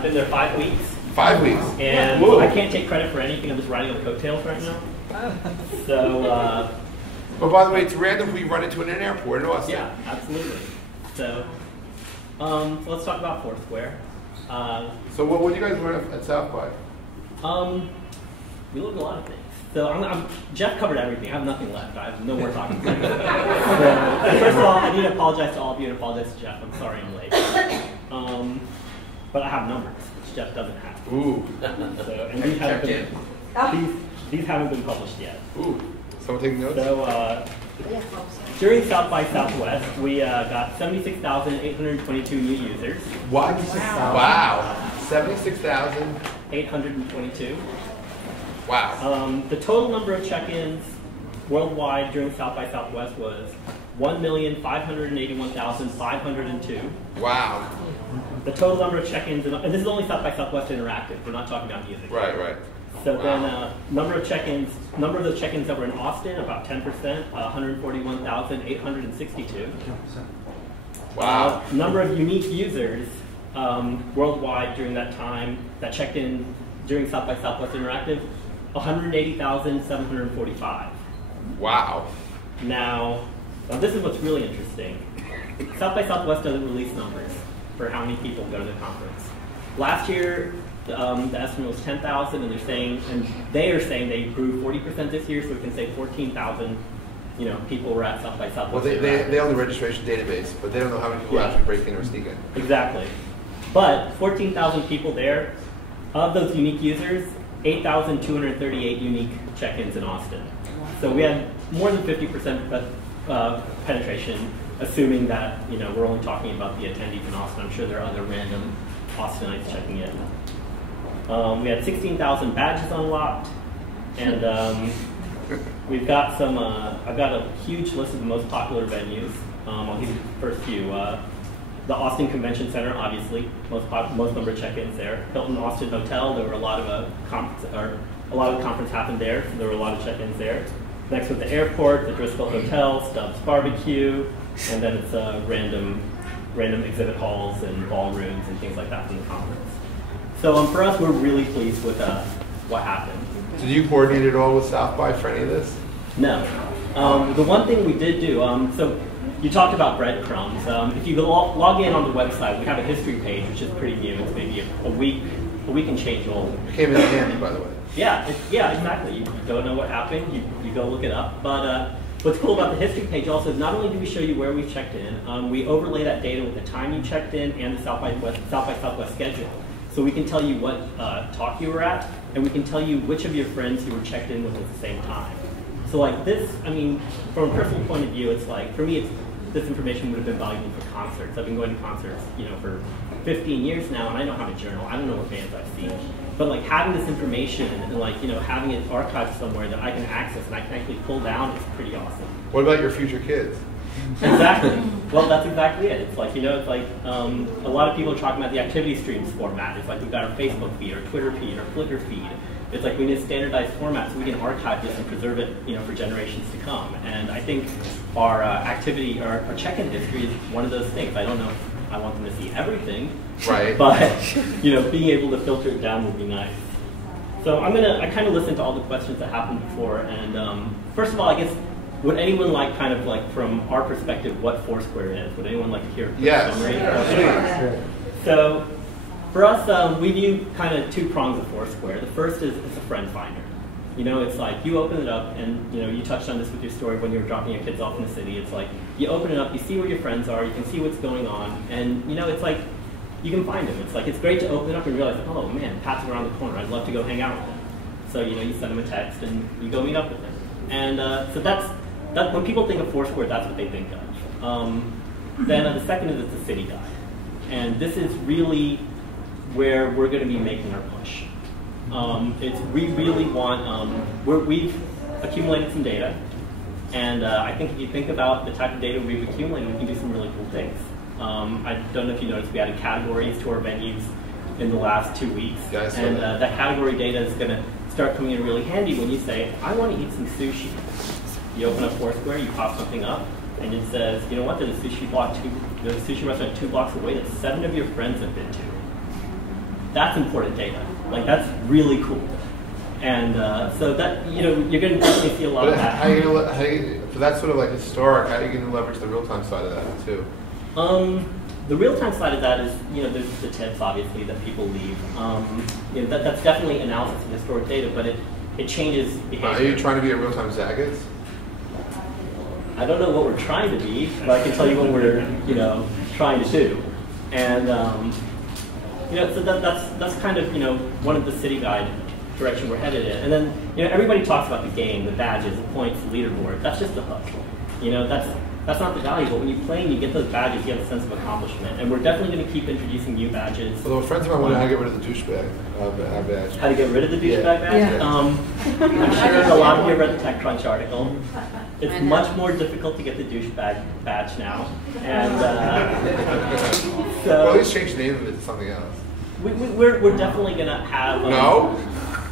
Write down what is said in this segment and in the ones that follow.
I've been there 5 weeks. 5 weeks. And Whoa. I can't take credit for anything. I'm just riding on the coattails right now. So. But by the way, it's random we run into an airport in Austin. Yeah, absolutely. So let's talk about Foursquare. So what would you guys learn at South by? We learned a lot of things. So Jeff covered everything. I have nothing left. I have no more talking to do. So, first of all, I need to apologize to all of you and apologize to Jeff. I'm sorry I'm late. But I have numbers, which Jeff doesn't have. Ooh. So, and these haven't been published yet. Ooh. Someone taking notes? So during South by Southwest, we got 76,822 new users. What? Wow. 76,000. 822. Wow. The total number of check-ins worldwide during South by Southwest was 1,581,502. Wow. The total number of check-ins, and this is only South by Southwest Interactive. We're not talking about music. Right, right. So then, number of those check-ins that were in Austin, about 10%, 141,862. Wow. Number of unique users worldwide during that time that checked in during South by Southwest Interactive, 180,745. Wow. Now, this is what's really interesting. South by Southwest doesn't release numbers for how many people go to the conference. Last year, the estimate was 10,000, and they are saying they grew 40% this year, so we can say 14,000. People were at South by Southwest. Well, they own the registration database, but they don't know how many people actually break in or sneak in. Exactly. But 14,000 people there. Of those unique users, 8,238 unique check-ins in Austin. So we had more than 50% penetration, assuming that we're only talking about the attendees in Austin. I'm sure there are other random Austinites checking in. We had 16,000 badges unlocked, and we've got some. I've got a huge list of the most popular venues. I'll give you the first few. The Austin Convention Center, obviously, most number of check-ins there. Hilton Austin Hotel, there were a lot of conference happened there, so there were a lot of check-ins there. Next with the airport, the Driscoll Hotel, Stubbs Barbecue, and then it's random exhibit halls and ballrooms and things like that from the conference. So for us, we're really pleased with what happened. Did you coordinate it all with South by for any of this? No. The one thing we did do, so you talked about breadcrumbs. If you log in on the website, we have a history page, which is pretty new. It's maybe a week and change old. It came in handy, by the way. Yeah, exactly. You don't know what happened, you go look it up. But what's cool about the history page also is not only do we show you where we've checked in, we overlay that data with the time you checked in and the South by Southwest schedule. So we can tell you what talk you were at, and we can tell you which of your friends you were checked in with at the same time. So like this, from a personal point of view, it's like, for me, this information would have been valuable for concerts. I've been going to concerts, for 15 years now, and I know how to journal. I don't know what bands I've seen. But like having this information and having it archived somewhere that I can access and I can actually pull down is pretty awesome. What about your future kids? Exactly. Well, that's exactly it. It's like, a lot of people are talking about the activity streams format. It's like we've got our Facebook feed, our Twitter feed, our Flickr feed. It's like we need a standardized format so we can archive this and preserve it, for generations to come. And I think our activity, our check-in history is one of those things. I don't know if I want them to see everything, right? But being able to filter it down would be nice. So I kind of listened to all the questions that happened before, and first of all, I guess, would anyone like from our perspective what Foursquare is? Would anyone like to hear a quick summary? Yes. So for us, we view kind of two prongs of Foursquare. The first is it's a friend finder. It's like you open it up, and you touched on this with your story when you were dropping your kids off in the city. It's like you open it up, you see where your friends are, you can see what's going on, and it's like you can find them. It's like it's great to open it up and realize, oh man, Pat's around the corner. I'd love to go hang out with him. So you send them a text and you go meet up with them. And so that's when people think of Foursquare, that's what they think of. Then the second is it's a city guide, and this is really where we're going to be making our push. We really want, we've accumulated some data, and I think if you think about the type of data we've accumulated, we can do some really cool things. I don't know if you noticed, we added categories to our venues in the last 2 weeks, and that category data is going to start coming in really handy when you say, I want to eat some sushi. You open up Foursquare, you pop something up, and it says, you know what, there's a sushi restaurant 2 blocks away that 7 of your friends have been to. that's important data. Like that's really cool. And so that, you know, you're going to definitely see a lot of that. So that's sort of like historic. How are you going to leverage the real-time side of that too? The real-time side of that is, you know, there's the tips, obviously, that people leave. You know, that's definitely analysis of historic data, but it changes behavior. Are you trying to be a real-time Zagat's? I don't know what we're trying to be, but I can tell you what we're, you know, trying to do. And, you know, so that's kind of, you know, one of the city guide direction we're headed in. And then, you know, everybody talks about the game, the badges, the points, the leaderboard. That's just the hook. You know, that's not the value, but when you play and you get those badges, you have a sense of accomplishment. And we're definitely going to keep introducing new badges. Although friends of mine want to get rid of the douchebag badge. How to get rid of the douchebag badge? Yeah. I'm sure a lot of you read the TechCrunch article. It's much more difficult to get the douchebag badge now. And so... Well, at least change the name of it to something else. We're definitely going to have... No?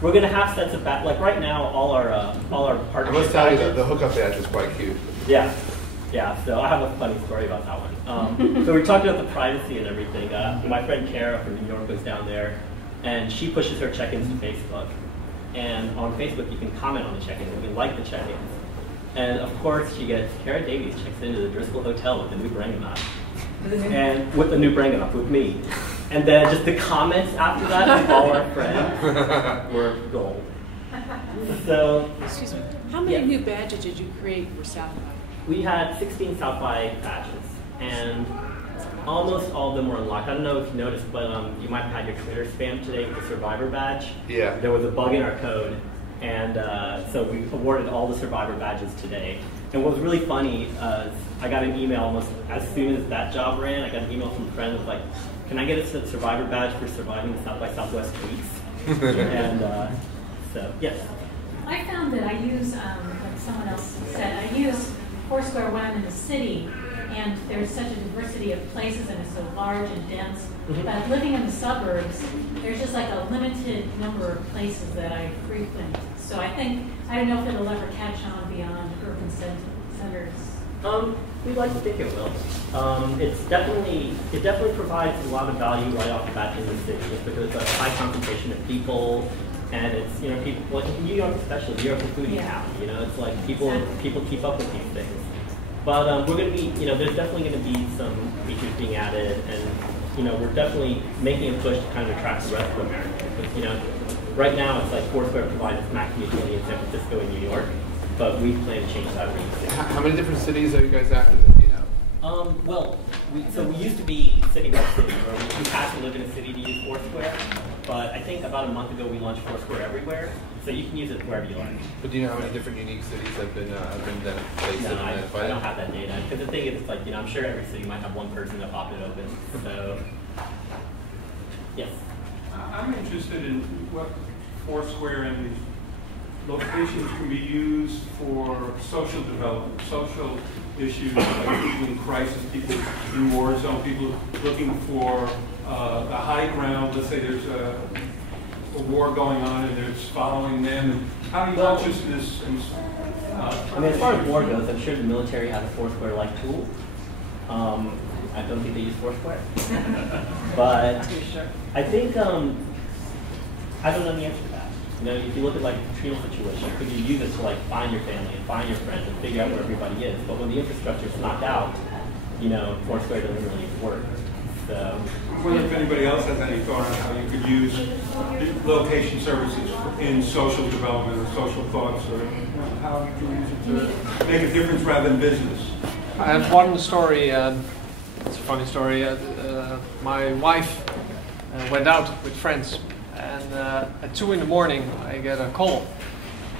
We're going to have sets of badges. Like right now, all our partnership I must tell you badges, that the hookup badge is quite cute. Yeah. Yeah, so I have a funny story about that one. So we talked about the privacy and everything. My friend Kara from New York was down there, and she pushes her check-ins to Facebook. And on Facebook, you can comment on the check-ins, you can like the check-ins. And of course, Kara Davies checks into the Driscoll Hotel with Anoop Ranganath. And with Anoop Ranganath, with me. And then just the comments after that from all our friends were gold. So, excuse me, how many new badges did you create for South by? We had 16 South by badges, and almost all of them were unlocked. I don't know if you noticed, but you might have had your Twitter spam today with the Survivor badge. Yeah. There was a bug in our code, and so we awarded all the Survivor badges today. And what was really funny is I got an email almost as soon as that job ran. I got an email from a friend that was like, "Can I get a Survivor badge for surviving the South by Southwest tweets?" And so, yes. I found that I use, like someone else said, I use Foursquare when I'm in the city, and there's such a diversity of places and it's so large and dense. But living in the suburbs, there's just like a limited number of places that I frequent. So I don't know if it'll ever catch on beyond urban centers. We'd like to think it will. It definitely provides a lot of value right off the bat in the city, just because it's a high concentration of people. And it's, you know, people, like in New York especially, New York's a foodie town, you know, it's like people keep up with these things. But we're going to be, you know, there's definitely going to be some features being added, and, you know, we're definitely making a push to kind of attract the rest of America. Because, you know, right now it's like Foursquare provides max utility in San Francisco and New York, but we plan to change that really soon. How many different cities are you guys active in? Do you know? Well, we used to be city by city, where we had to live in a city to use Foursquare. But I think about a month ago we launched Foursquare everywhere, so you can use it wherever you like. But do you know how many different unique cities have been identified? I don't have that data. Because the thing is, it's like, you know, I'm sure every city might have one person that popped it open. So, yes. I'm interested in what Foursquare and these locations can be used for social development, social issues like people in crisis, people in war zone, people looking for a high ground. Let's say there's a war going on and there's following them. How do you purchase this? I mean, as far as war goes, I'm sure the military has a Foursquare-like tool. I don't think they use Foursquare. But I think, I don't know the answer to that. You know, if you look at like the Katrina situation, could you use it to like find your family and find your friends and figure out where everybody is? But when the infrastructure is knocked out, you know, Foursquare doesn't really work. So, I wonder if anybody else has any thought on how you could use location services in social development or social thoughts, or how you can use it to make a difference rather than business. I have one story. It's a funny story. My wife went out with friends, and at 2 in the morning I get a call,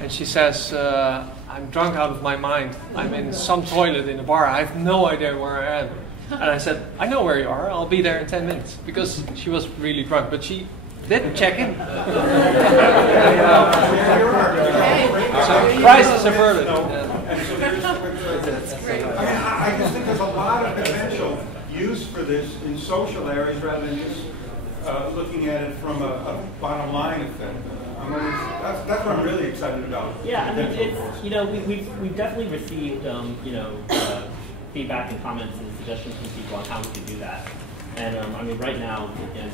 and she says, "I'm drunk out of my mind. I'm in some toilet in a bar. I have no idea where I am." And I said, "I know where you are. I'll be there in 10 minutes." Because she was really drunk, but she didn't check in. So price is averted. I just think there's a lot of potential use for this in social areas rather than just looking at it from a bottom line effect. I mean, that's what I'm really excited about. Yeah, I mean, it's, you know, we've definitely received, you know, feedback and comments and suggestions from people on how we could do that. And I mean, right now, again,